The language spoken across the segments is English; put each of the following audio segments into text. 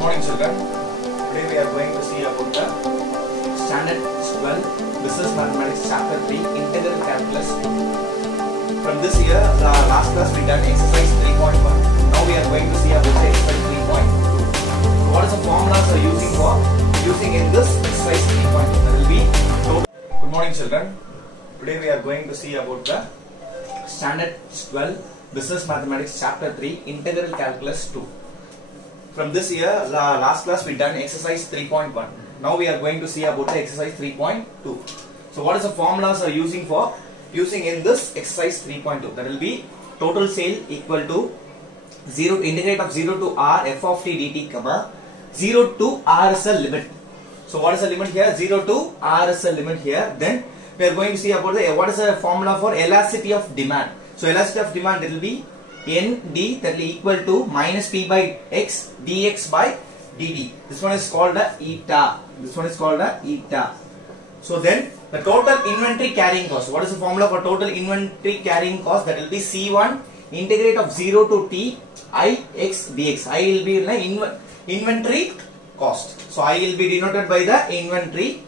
morning children. Today we are going to see about the standard 12 business mathematics chapter 3 integral calculus 2. From this year last class we done exercise 3.1. Now we are going to see about the exercise 3.2. So what is the formulas are using in this exercise 3.2? That will be good morning children. Today we are going to see about the standard 12 business mathematics chapter 3 integral calculus 2. From this year last class we done exercise 3.1. Now we are going to see about the exercise 3.2. So what is the formulas are using in this exercise 3.2? That will be total sale equal to 0 integrate of 0 to r f of t dt comma 0 to r is a limit. So what is the limit here? 0 to r is a limit here. Then we are going to see about the what is the formula for elasticity of demand. So elasticity of demand will be ND, that will be equal to minus P by X dx by dt. This one is called the eta. This one is called the eta. So then the total inventory carrying cost. What is the formula for total inventory carrying cost? That will be C1 integrate of 0 to t I x dx. I will be the inventory cost. So I will be denoted by the inventory.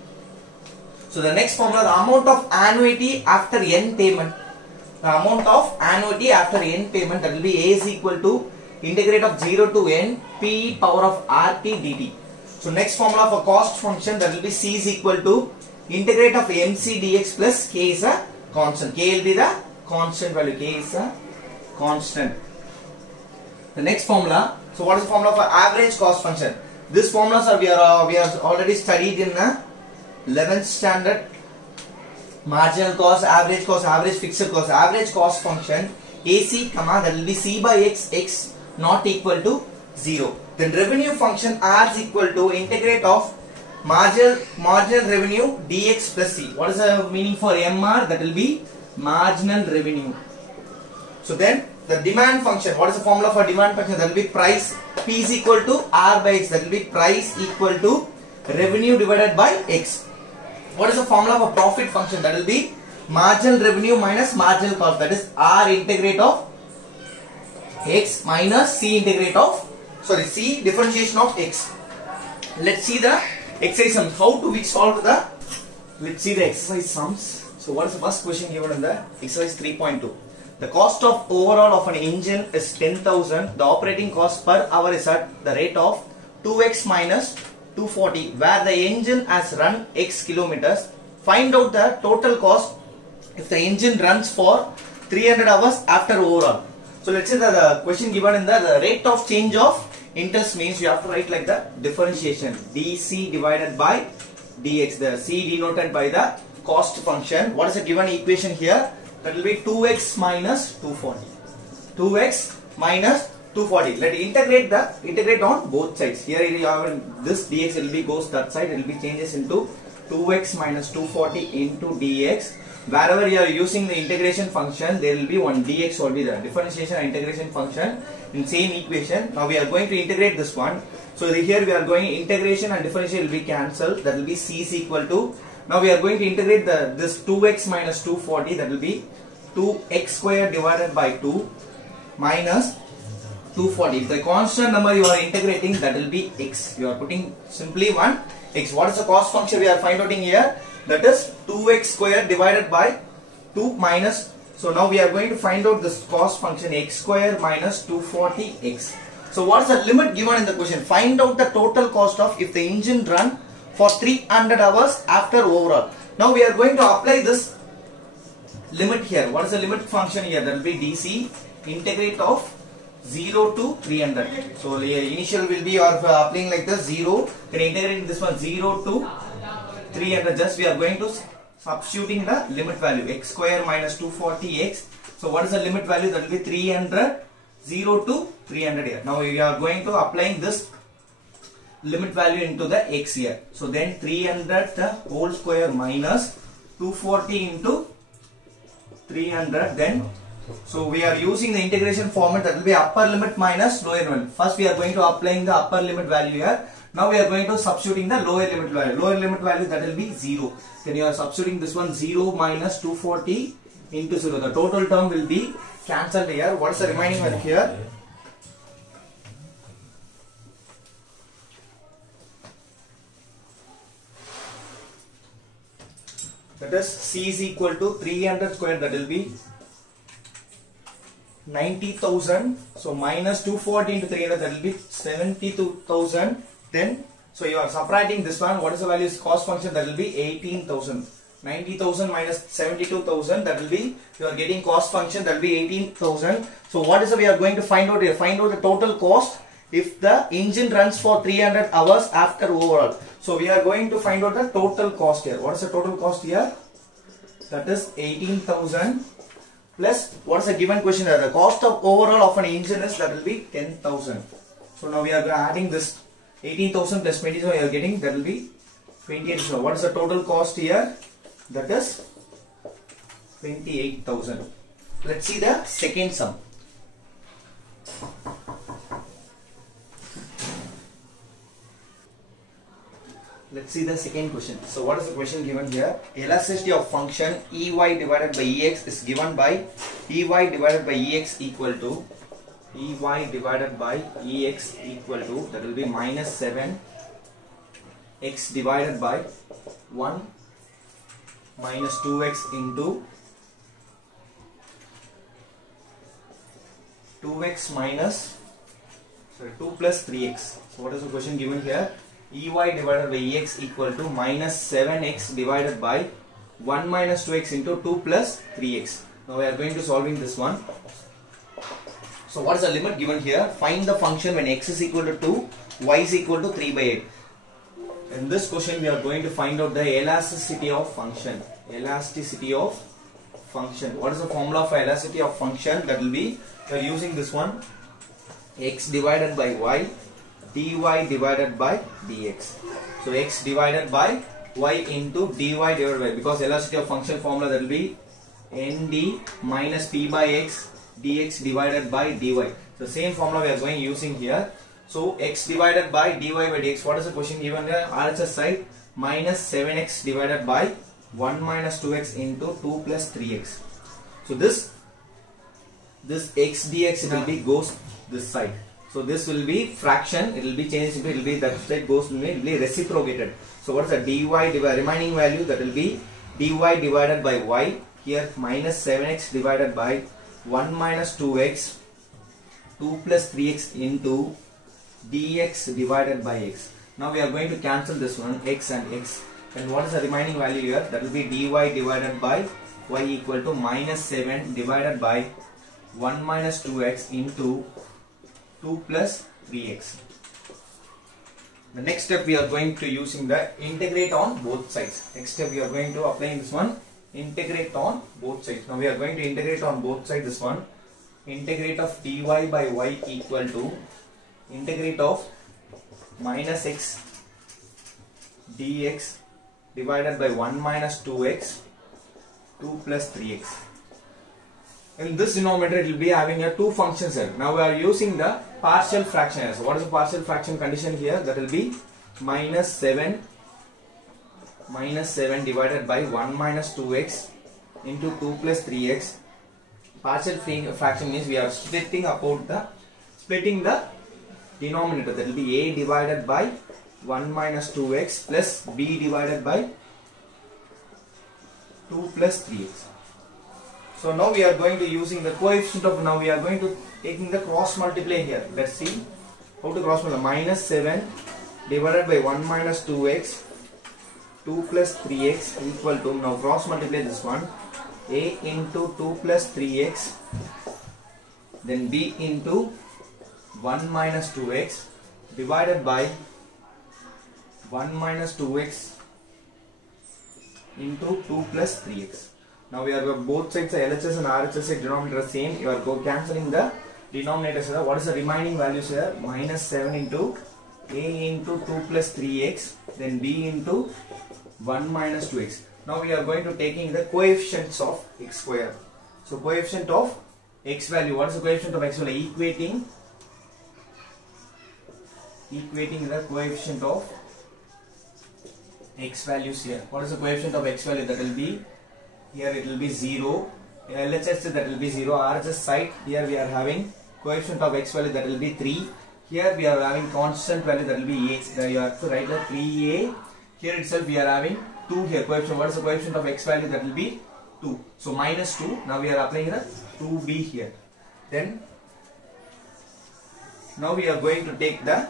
So the next formula, the amount of annuity after n payment. The amount of annuity after n payment, that will be A is equal to integrate of 0 to n p power of rt dt. So next formula for cost function, that will be C is equal to integrate of mc dx plus k is a constant. K will be the constant value. K is a constant. The next formula. So what is the formula for average cost function? This formulas are we are already studied in 11th standard. Marginal cost, average fixed cost, average cost function AC comma that will be C by X not equal to 0. Then revenue function R is equal to integrate of marginal revenue dx plus C. What is the meaning for MR? That will be marginal revenue. So then the demand function, what is the formula for demand function? That will be price. P is equal to R by X. That will be price equal to revenue divided by X. What is the formula for profit function? That will be marginal revenue minus marginal cost. That is R integrate of X minus C integrate of C differentiation of X. Let's see the exercise sums. How do we solve the? Let's see the exercise sums. So what is the first question given in the exercise 3.2? The cost of overall of an engine is 10,000. The operating cost per hour is at the rate of 2x minus 240, where the engine has run x kilometers. Find out the total cost if the engine runs for 300 hours after overall. So let's say the question given in the rate of change of interest means you have to write like the differentiation dc divided by dx. The c denoted by the cost function. What is the given equation here? That will be 2x minus 240. 2x minus 240. Let it integrate on both sides. Here you have this dx will be goes that side. It will be changes into 2x minus 240 into dx. Wherever you are using the integration function, there will be one dx will be the differentiation and integration function in same equation. Now we are going to integrate this one. So here we are going integration and differentiation will be cancelled. That will be c is equal to. Now we are going to integrate this 2x minus 240. That will be 2x square divided by 2 minus 240. If the constant number you are integrating, that will be x. You are putting simply one x. What is the cost function we are finding here? That is 2x square divided by 2 minus. So now we are going to find out this cost function x square minus 240x. So what is the limit given in the question? Find out the total cost of if the engine run for 300 hours after overall. Now we are going to apply this limit here. What is the limit function here? That will be dc integrate of 0 to 300. So initial will be you are applying like the 0. Then integrating this one 0 to 300. Just we are going to substituting the limit value x square minus 240x. So what is the limit value? That will be 300. 0 to 300 here. Now we are going to applying this limit value into the x here. So then 300 the whole square minus 240 into 300. Then so we are using the integration format. That will be upper limit minus lower limit. First we are going to applying the upper limit value here. Now we are going to substituting the lower limit value. Lower limit value that will be 0. Then you are substituting this one 0 minus 240 into 0. The total term will be cancelled here. What is the remaining one here? That is C is equal to 300 square, that will be 90,000. So minus 240 into 300, that will be 72,000. Then, so you are subtracting this one. What is the value of cost function? That will be 18,000. 90,000 minus 72,000, that will be, you are getting cost function, that will be 18,000. So what is the we are going to find out here? Find out the total cost if the engine runs for 300 hours after overall. So we are going to find out the total cost here. What is the total cost here? That is 18,000 plus what is the given question here? The cost of overall of an engine is, that will be 10,000. So now we are adding this 18,000 plus 20,000, we are getting, that will be 28,000. What is the total cost here? That is 28,000. Let's see the second sum. Let's see the second question. So what is the question given here? Elasticity of function Ey divided by Ex is given by Ey divided by Ex equal to Ey divided by Ex equal to, that will be minus 7 x divided by 1 minus 2x into 2x minus 2 plus 3x. So what is the question given here? Ey divided by Ex equal to minus 7x divided by 1 minus 2x into 2 plus 3x. Now we are going to solving this one. So what is the limit given here? Find the function when x is equal to 2, y is equal to 3 by 8. In this question we are going to find out the elasticity of function. Elasticity of function. What is the formula for elasticity of function? That will be, we are using this one, x divided by y, dy divided by dx. So x divided by y into dy divided by, because elasticity of function formula, that will be nd minus p by x dx divided by dy. So same formula we are going using here. So x divided by dy by dx. What is the question given here? RHS side, minus 7x divided by 1 minus 2x into 2 plus 3x. So this x dx, it will be goes this side. So this will be fraction, it will be changed into, it will be that side goes to it will be reciprocated. So what is the dy divided, remaining value, that will be dy divided by y, here minus 7x divided by 1 minus 2x, 2 plus 3x into dx divided by x. Now we are going to cancel this one, x and x. And what is the remaining value here? That will be dy divided by y equal to minus 7 divided by 1 minus 2x into 2 plus 3x. The next step we are going to using the integrate on both sides. Next step we are going to applying this one, integrate on both sides. Now we are going to integrate on both sides this one. Integrate of dy by y equal to integrate of minus x dx divided by 1 minus 2x 2 plus 3x. In this denominator it will be having a two functions here. Now we are using the partial fraction here. So what is the partial fraction condition here? That will be minus 7 divided by 1 minus 2x into 2 plus 3x. Partial fraction means we are splitting the denominator. That will be a divided by 1 minus 2x plus b divided by 2 plus 3x. So now we are going to using the coefficient of, now we are going to taking the cross multiply here. Let's see how to cross multiply. Minus 7 divided by 1 minus 2x 2 plus 3x equal to, now cross multiply this one, a into 2 plus 3x then b into 1 minus 2x divided by 1 minus 2x into 2 plus 3x. Now we are both sides, LHS and RHS denominator are same. You are cancelling the denominators here. What is the remaining values here? Minus 7 into a into 2 plus 3x then b into 1 minus 2x. Now we are going to taking the coefficients of x square. So coefficient of x value. What is the coefficient of x value? Equating the coefficient of x values here. What is the coefficient of x value? That will be, here it will be 0, LHS that will be 0, RHS side, here we are having coefficient of x value, that will be 3, here we are having constant value, that will be a, there you have to write the 3a, here itself we are having 2 here coefficient. What is the coefficient of x value? That will be 2. So minus 2. Now we are applying the 2b here. Then now we are going to take the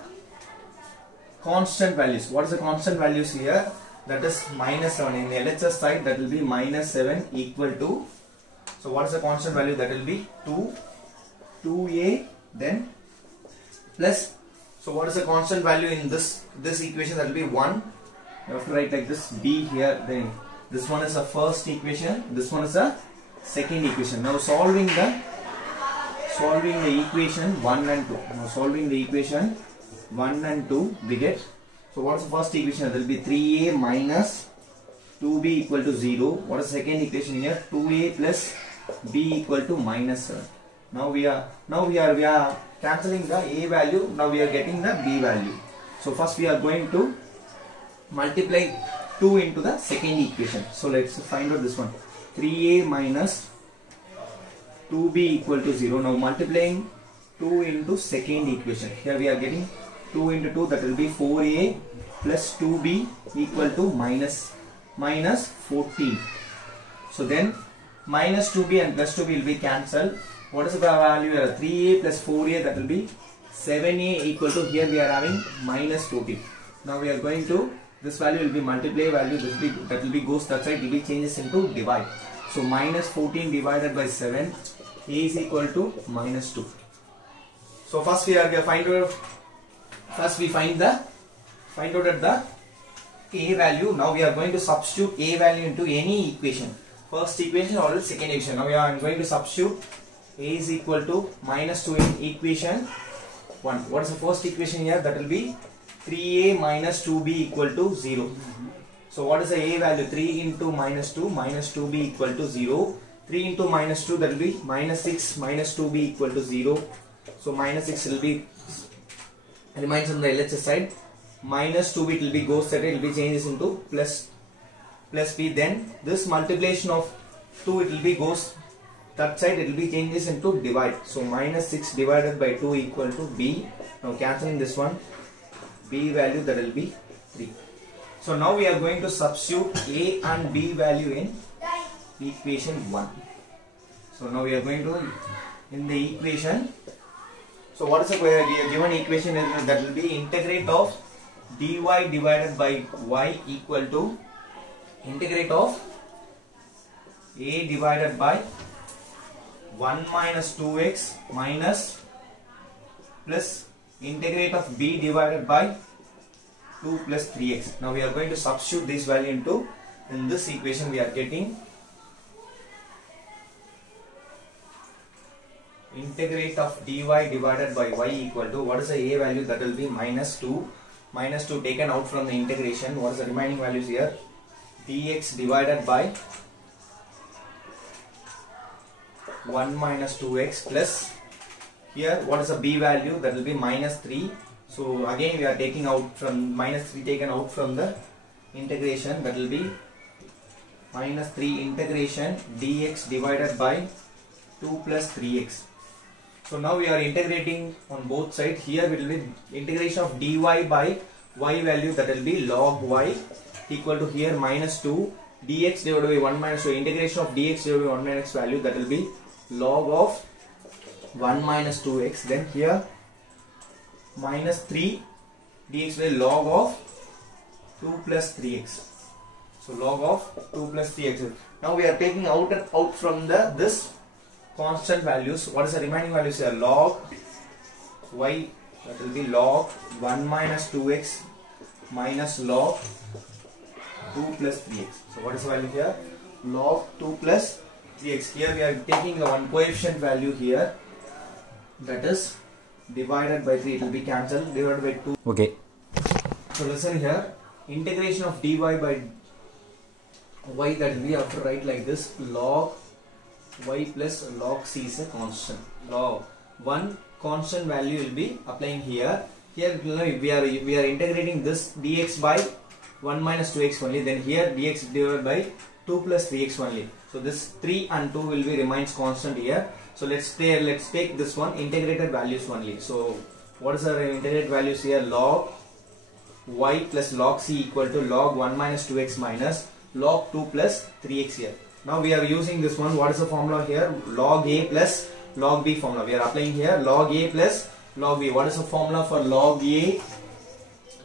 constant values. What is the constant values here? That is minus 7. In the LHS side, that will be minus 7 equal to. So what is the constant value? That will be 2a, then plus. So what is the constant value in this equation? That will be 1. You have to write like this, b here. Then this one is the first equation. This one is the second equation. Now solving the equation 1 and 2. Now solving the equation 1 and 2, we get. So what is the first equation? That will be 3a minus 2b equal to 0. What is the second equation here? 2a plus b equal to minus 7. Now we are cancelling the a value. Now we are getting the b value. So first we are going to multiply 2 into the second equation. So let's find out this one. 3a minus 2b equal to 0. Now multiplying 2 into second equation. Here we are getting 2 into 2, that will be 4a plus 2b equal to minus 14. So then minus 2b and plus 2b will be cancelled. What is the value here? 3a plus 4a, that will be 7a equal to, here we are having minus 14. Now we are going to, this value will be multiply value, that will be goes that side, it will be changes into divide. So minus 14 divided by 7, a is equal to minus 2. So first we find out at the a value. Now we are going to substitute a value into any equation. First equation or second equation. Now we are going to substitute a is equal to minus 2 in equation 1. What is the first equation here? That will be 3a minus 2b equal to 0. So what is the a value? 3 into minus 2, minus 2b equal to 0. 3 into minus 2, that will be minus 6, minus 2b equal to 0. So minus 6 will be remains on the LHS side. Minus 2b, it will be goes that it will be changes into plus b. Then this multiplication of 2, it will be goes that side, it will be changes into divide. So minus 6 divided by 2 equal to b. Now cancelling this one, b value, that will be 3. So now we are going to substitute a and b value in equation 1. So now we are going to, in the equation, so what is the given equation? That will be integrate of dy divided by y equal to integrate of a divided by 1 minus 2x minus plus integrate of b divided by 2 plus 3x. Now we are going to substitute this value into, in this equation we are getting integrate of dy divided by y equal to, what is the a value? That will be minus 2. Minus 2 taken out from the integration. What is the remaining values here? dx divided by 1 minus 2x plus, here what is the b value? That will be minus 3. So again we are taking out from minus 3 taken out from the integration. That will be minus 3 integration dx divided by 2 plus 3x. So now we are integrating on both sides. Here it will be integration of dy by y value, that will be log y equal to, here minus 2 dx divided by 1 minus 2, integration of dx divided by 1 minus value, that will be log of 1 minus 2x. Then here minus 3 dx by log of 2 plus 3x. So log of 2 plus 3x. Now we are taking out from this constant values. What is the remaining values here? Log y, that will be log 1 minus 2x minus log 2 plus 3x. So what is the value here? Log 2 plus 3x. Here we are taking the one coefficient value here, that is divided by 3, it will be cancelled, divided by 2. Okay. So listen here, integration of dy by y, that we have to write like this, log y plus log c is a constant. Log 1 constant value will be applying here. Here we are integrating this dx by 1 minus 2x only, then here dx divided by 2 plus 3x only. So this 3 and 2 will be remains constant here. So let's take this one integrated values only. So what is our integrated values here? Log y plus log c equal to log 1 minus 2x minus log 2 plus 3x here. Now we are using this one. What is the formula here? Log a plus log b formula. We are applying here log a plus log b. What is the formula for log a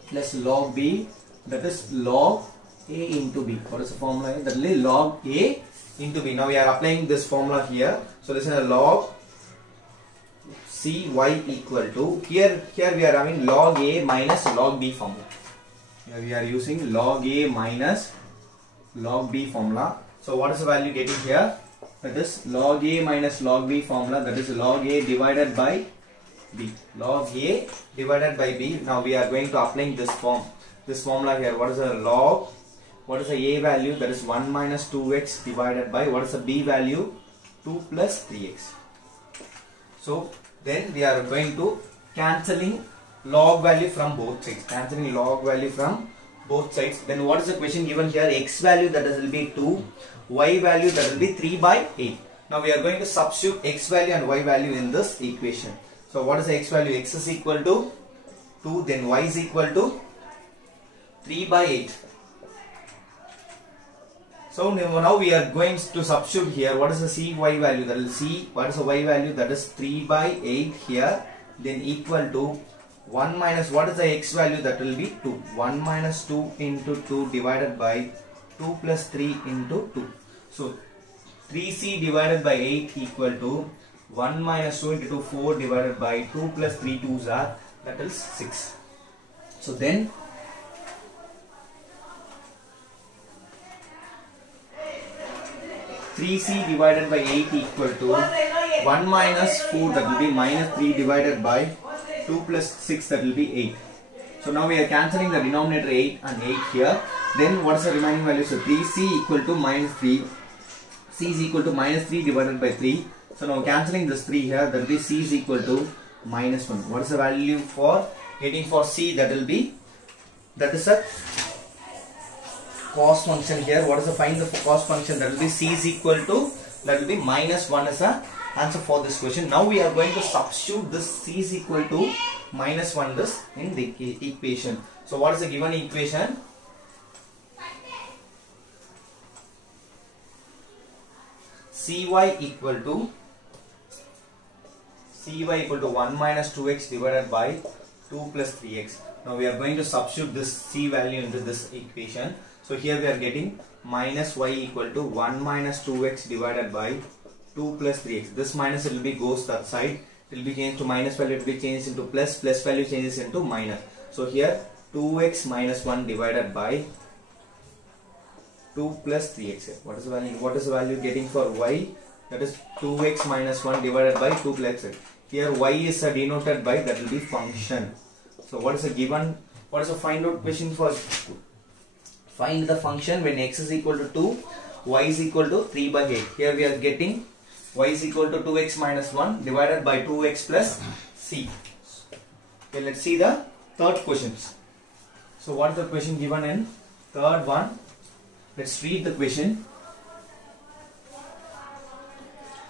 plus log b? That is log a into b. What is the formula here? That is log a into b. Now we are applying this formula here. So this is a log cy equal to, here we are having log a minus log b formula. Here we are using log a minus log b formula. So what is the value getting here? That is log a minus log b formula. That is log a divided by b. Log a divided by b. Now we are going to applying this formula here. What is the log? What is the a value? That is 1 minus 2x divided by, what is the b value? 2 plus 3x. So then we are going to cancelling log value from both sides. Cancelling log value from both sides. Then what is the question given here? X value, that will be 2. Y value, that will be 3 by 8. Now we are going to substitute x value and y value in this equation. So what is the x value? X is equal to 2. Then y is equal to 3 by 8. So now we are going to substitute here. What is the cy value? That is c. What is the y value? That is 3 by 8 here. Then equal to 1 minus, what is the x value? That will be 2. 1 minus 2 into 2 divided by 2 plus 3 into 2. So 3c divided by 8 equal to 1 minus 2 into 2, 4 divided by 2 plus 3 2s are, that is 6. So then 3c divided by 8 equal to 1 minus 4, that will be minus 3 divided by 2 plus 6, that will be 8. So now we are cancelling the denominator 8 and 8 here. Then what is the remaining value? So 3c equal to minus 3. C is equal to minus 3 divided by 3. So now cancelling this 3 here, that will be c is equal to minus 1. What is the value for getting for c? That will be, that is a cos function here. What is the find the cos function? That will be c is equal to, that will be minus 1 is the answer for this question. Now we are going to substitute this c is equal to minus 1 this in the equation. So what is the given equation? cy equal to 1 minus 2x divided by 2 plus 3x. Now we are going to substitute this c value into this equation. So here we are getting minus y equal to 1 minus 2x divided by 2 plus 3x. This minus will be goes that side. It will be changed to minus value. It will be changed into plus. Plus value changes into minus. So here 2x minus 1 divided by 2 plus 3x. What is the value? What is the value getting for y? That is 2x minus 1 divided by 2 plus x. Here y is denoted by, that will be function. So what is the given? What is the find out question for? Find the function when x is equal to 2, y is equal to 3 by 8. Here we are getting y is equal to 2x minus 1 divided by 2x plus c. Okay, let's see the third questions. So what is the question given in third one? Let's read the question.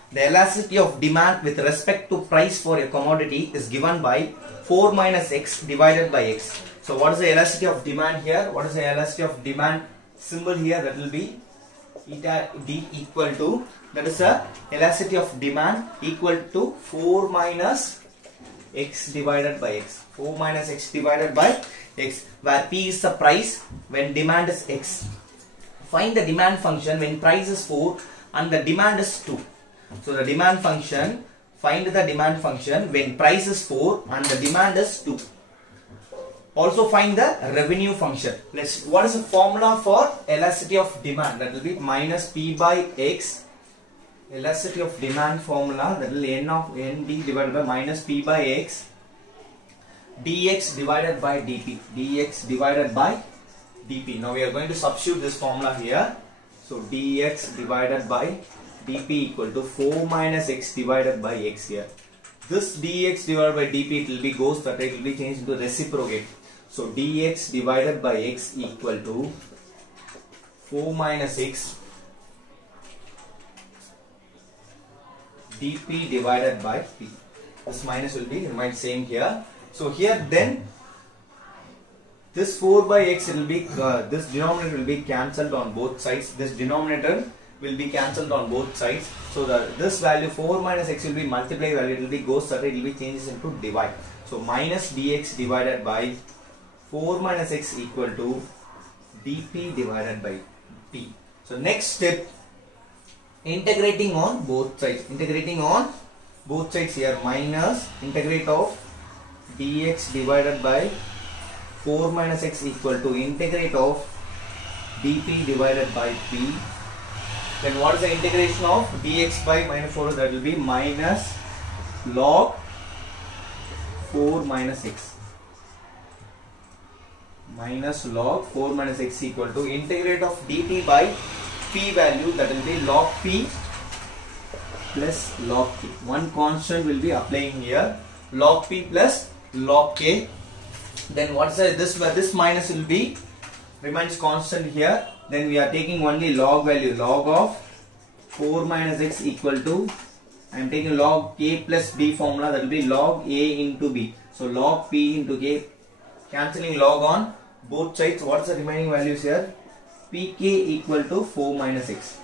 The elasticity of demand with respect to price for a commodity is given by 4 minus x divided by x. So what is the elasticity of demand here? What is the elasticity of demand symbol here? That will be eta d equal to, that is the elasticity of demand equal to 4 minus x divided by x. 4 minus x divided by x, where p is the price when demand is x. Find the demand function when price is 4 and the demand is 2. So the demand function, find the demand function when price is 4 and the demand is 2. Also find the revenue function. What is the formula for elasticity of demand? That will be minus p by x. Elasticity of demand formula, that will n of nd divided by minus p by x dx divided by dt. Dx divided by dp. Now we are going to substitute this formula here. So dx divided by dp equal to 4 minus x divided by x here. This dx divided by dp, it will be goes that it will be changed into reciprocate. So dx divided by x equal to 4 minus x dp divided by p. This minus will be remain same here. So here then this 4 by x will be, this denominator will be cancelled on both sides. This denominator will be cancelled on both sides. So this value 4 minus x will be multiply value, it will be goes it will be changes into divide. So minus dx divided by 4 minus x equal to dp divided by p. So next step, integrating on both sides. Integrating on both sides here, minus integrate of dx divided by 4 minus x equal to integrate of dp divided by p. Then what is the integration of dx by minus 4? That will be minus log 4 minus x. Minus log 4 minus x equal to integrate of dt by p value, that will be log p plus log k. One constant will be applying here, log p plus log k. Then what is this minus will be remains constant here. Then we are taking only log value, log of 4 minus x equal to, I am taking log k plus b formula, that will be log a into b. So log p into k, cancelling log on both sides. What is the remaining values here? pk equal to 4 minus x.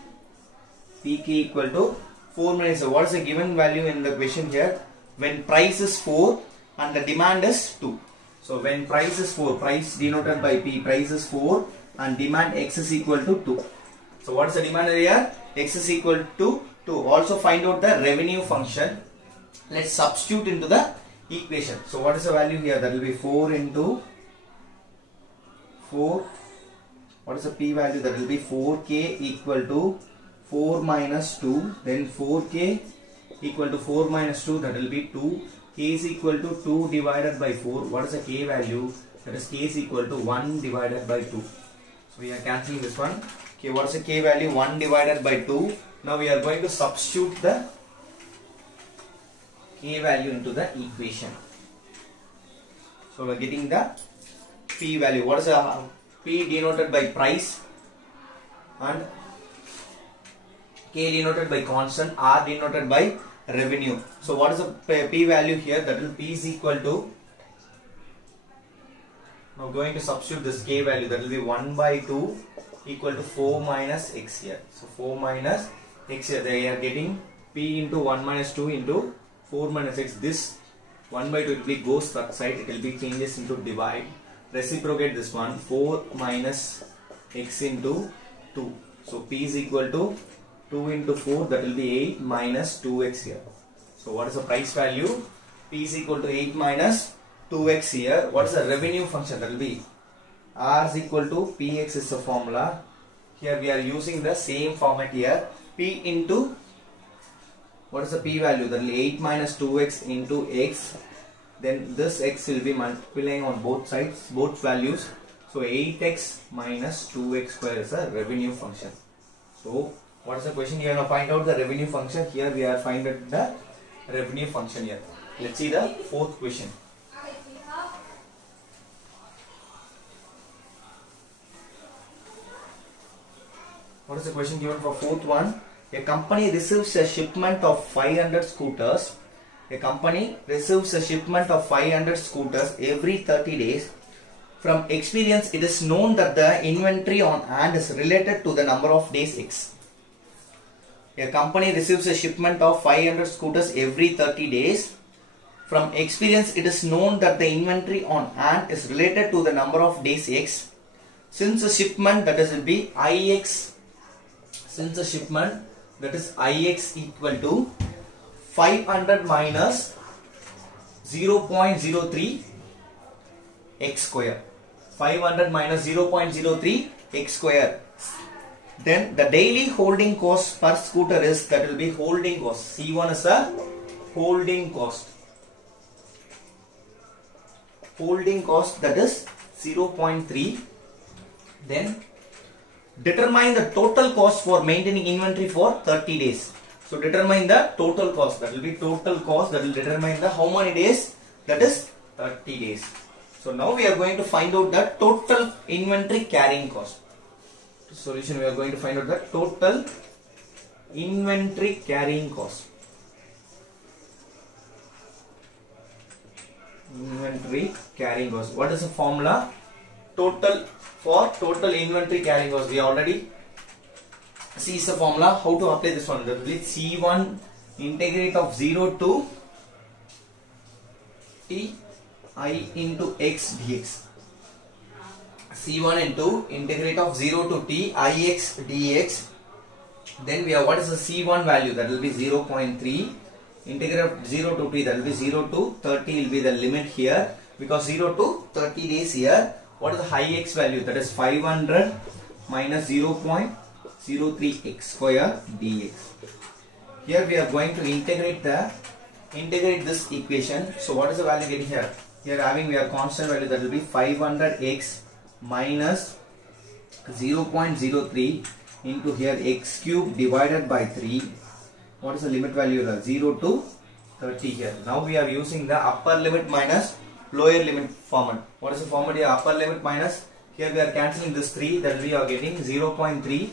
pk equal to 4 minus x. What is the given value in the question here? When price is 4 and the demand is 2. So when price is 4, price denoted by p, price is 4 and demand x is equal to 2. So what is the demand here? X is equal to 2. Also find out the revenue function. Let's substitute into the equation. So what is the value here? That will be 4 into 4. What is the p value? That will be 4k equal to 4 minus 2. Then 4k equal to 4 minus 2, that will be 2. K is equal to 2 divided by 4. What is the k value? That is k is equal to 1 divided by 2. So we are cancelling this one. Okay, what is the k value? 1 divided by 2. Now we are going to substitute the k value into the equation. So we are getting the p value. What is the p denoted by price and k denoted by constant, r denoted by revenue. So what is the p value here? That will p is equal to, now going to substitute this k value, that will be 1 by 2 equal to 4 minus x here. So 4 minus x here, they are getting p into 1 minus 2 into 4 minus x. This 1 by 2 will be goes that side, it will be changes into divide. Reciprocate this one, 4 minus x into 2. So p is equal to 2 into 4, that will be 8 minus 2x here. So what is the price value? P is equal to 8 minus 2x here. What is the revenue function? That will be R is equal to Px is the formula. Here we are using the same format here. P into, what is the P value? That will be 8 minus 2x into x. Then this x will be multiplying on both sides, both values. So 8x minus 2x square is a revenue function. So what is the question? You have to find out the revenue function. Here we are finding the revenue function here. Let's see the fourth question. What is the question given for fourth one? A company receives a shipment of 500 scooters. A company receives a shipment of 500 scooters every 30 days. From experience, it is known that the inventory on hand is related to the number of days X. A company receives a shipment of 500 scooters every 30 days. From experience, it is known that the inventory on hand is related to the number of days X. Since the shipment, that is will be Ix. Since the shipment, that is Ix equal to 500 minus 0.03 x square. 500 minus 0.03 x square. Then the daily holding cost per scooter is, that will be holding cost. C1 is a holding cost. Holding cost, that is 0.3. Then determine the total cost for maintaining inventory for 30 days. So determine the total cost. That will be total cost. That will determine the how many days. That is 30 days. So now we are going to find out the total inventory carrying cost. Solution, we are going to find out the total inventory carrying cost. Inventory carrying cost. What is the formula? total inventory carrying cost. We already see the formula. How to apply this one? That will be C1 integrate of 0 to T I into x dx. C1 into integrate of 0 to T I x dx. Then we have what is the C1 value? That will be 0.3. Integrate of 0 to T, that will be 0 to 30 will be the limit here, because 0 to 30 days here. What is the high x value? That is 500 minus 0.03 x square dx. Here we are going to integrate this equation. So what is the value getting here? Here having we have constant value, that will be 500x minus 0.03 into here x cube divided by 3. What is the limit value? 0 to 30 here. Now we are using the upper limit minus lower limit format. What is the format here? Upper limit minus, here we are cancelling this 3, that we are getting 0.3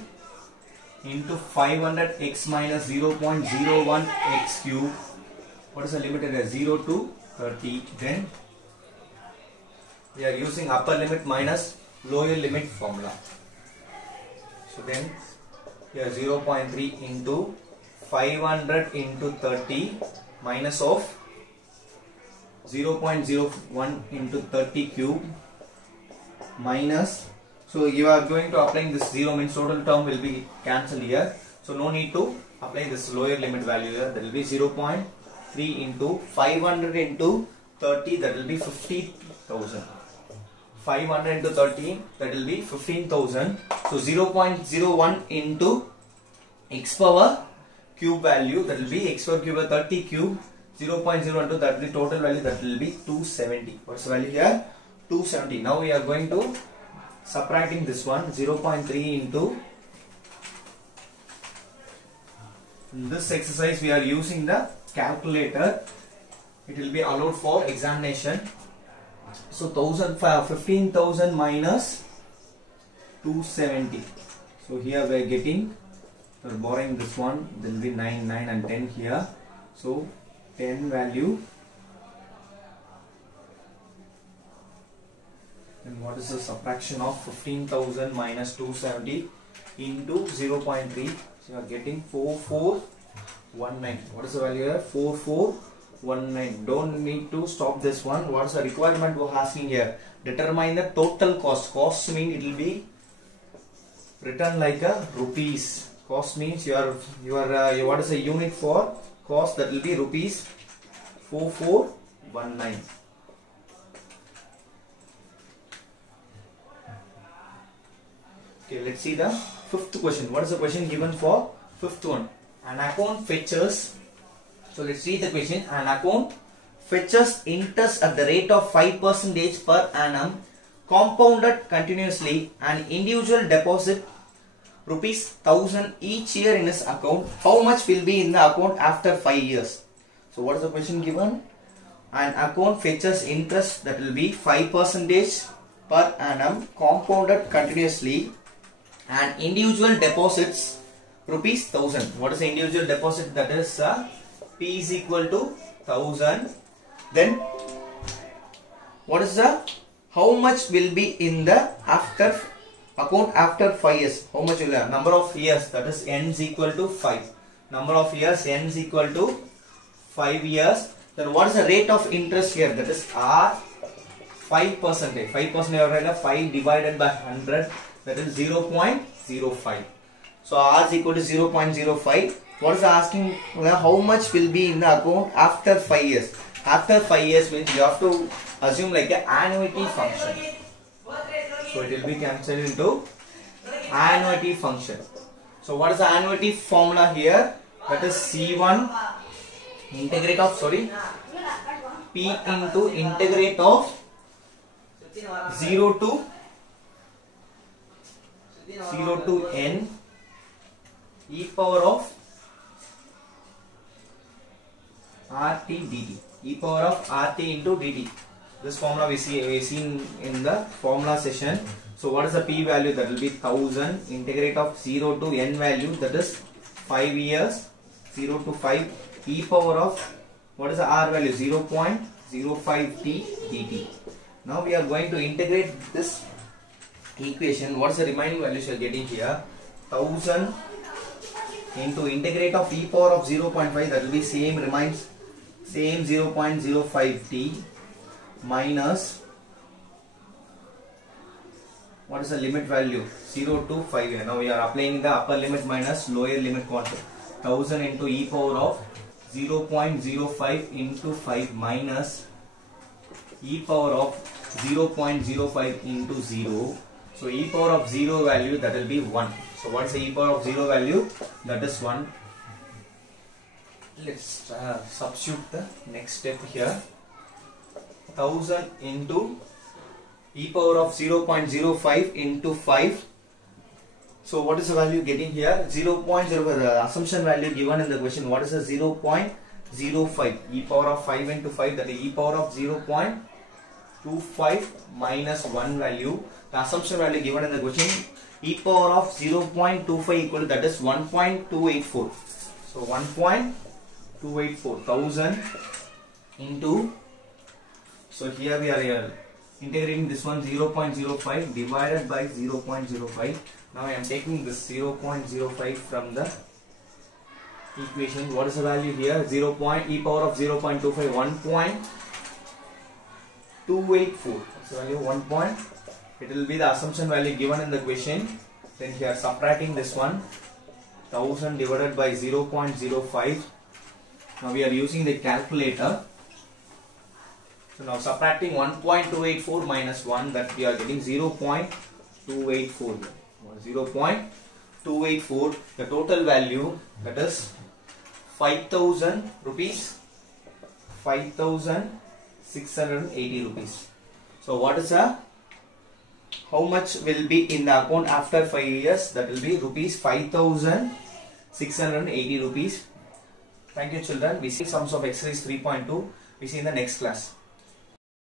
into 500x minus 0.01 x cube. What is the limit here? 0 to 30. Then we are using upper limit minus lower limit formula. So then here 0.3 into 500 into 30 minus of 0.01 into 30 cube minus, so you are going to applying this 0 means total term will be cancelled here, so no need to apply this lower limit value here. That will be 0.3 into 500 into 30, that will be 50,000. 500 into 30, that will be 15,000. So 0.01 into x power cube value, that will be x power cube by 30 cube, 0.02, that will be total value, that will be 270. What's the value here? 270. Now we are going to subtracting this one, 0.3 into, in this exercise we are using the calculator. It will be allowed for examination. So 15,000 minus 270. So here we are getting, we are borrowing this one, there will be 9, 9 and 10 here. So 10 value. And what is the subtraction of 15,000 minus 270 into 0.3? So you are getting 4419. What is the value here? 4419. Don't need to stop this one. What is the requirement we are asking here? Determine the total cost. Cost means it will be written like a rupees. Cost means your what is the unit for cost? That will be rupees 4419. Okay, let's see the fifth question. What is the question given for fifth one? An account fetches. So let's read the question. An account fetches interest at the rate of 5% per annum, compounded continuously. An individual deposit rupees 1000 each year in his account. How much will be in the account after 5 years? So what is the question given? An account fetches interest, that will be 5% per annum, compounded continuously. And individual deposits rupees 1000. What is the individual deposit? That is P is equal to 1000. Then what is the, how much will be in the after account after 5 years? How much will have? Number of years, that is n is equal to 5. Number of years, n is equal to 5 years. Then what is the rate of interest here? That is R 5%. 5% 5 divided by 100, that is 0.05. So R is equal to 0.05. What is asking? How much will be in the account after 5 years? After 5 years means you have to assume like an annuity function. So it will be cancelled into annuity function. So what is the annuity formula here? That is C1 integrate of P into integrate of 0 to n e power of RT dt. E power of RT into dt. This formula we seen in the formula session. So what is the P value? That will be 1000 integrate of 0 to n value, that is 5 years, 0 to 5 e power of, what is the R value? 0.05t dt. Now we are going to integrate this equation, what's the remaining values you are getting here? 1000 into integrate of e power of 0.5, that will be same, remains same 0.05t minus, what is the limit value? 0 to 5 here. Now we are applying the upper limit minus lower limit quantity. 1000 into e power of 0.05 into 5 minus e power of 0.05 into 0. So e power of 0 value, that will be 1. So what is the e power of 0 value? That is 1. Let's substitute the next step here. 1000 into e power of 0.05 into 5. So what is the value getting here? 0.05, the assumption value given in the question. What is the 0.05? E power of 5 into 5, that is e power of 0.25 minus 1 value. The assumption value given in the question, e power of 0.25 equal, that is 1.284. So 1.284, 1000 into, so here we are integrating this one, 0.05 divided by 0.05. Now I am taking this 0.05 from the equation. What is the value here? E power of 0.25, 1.284. So value 1. It will be the assumption value given in the question. Then here subtracting this one, 1000 divided by 0.05. Now we are using the calculator. So now subtracting 1.284 minus 1, that we are getting 0.284. 0.284. The total value, that is 5,000 rupees, 5,680 rupees. So what is the, how much will be in the account after 5 years? That will be rupees 5,680 rupees. Thank you children. We see sums of exercise 3.2. We see in the next class.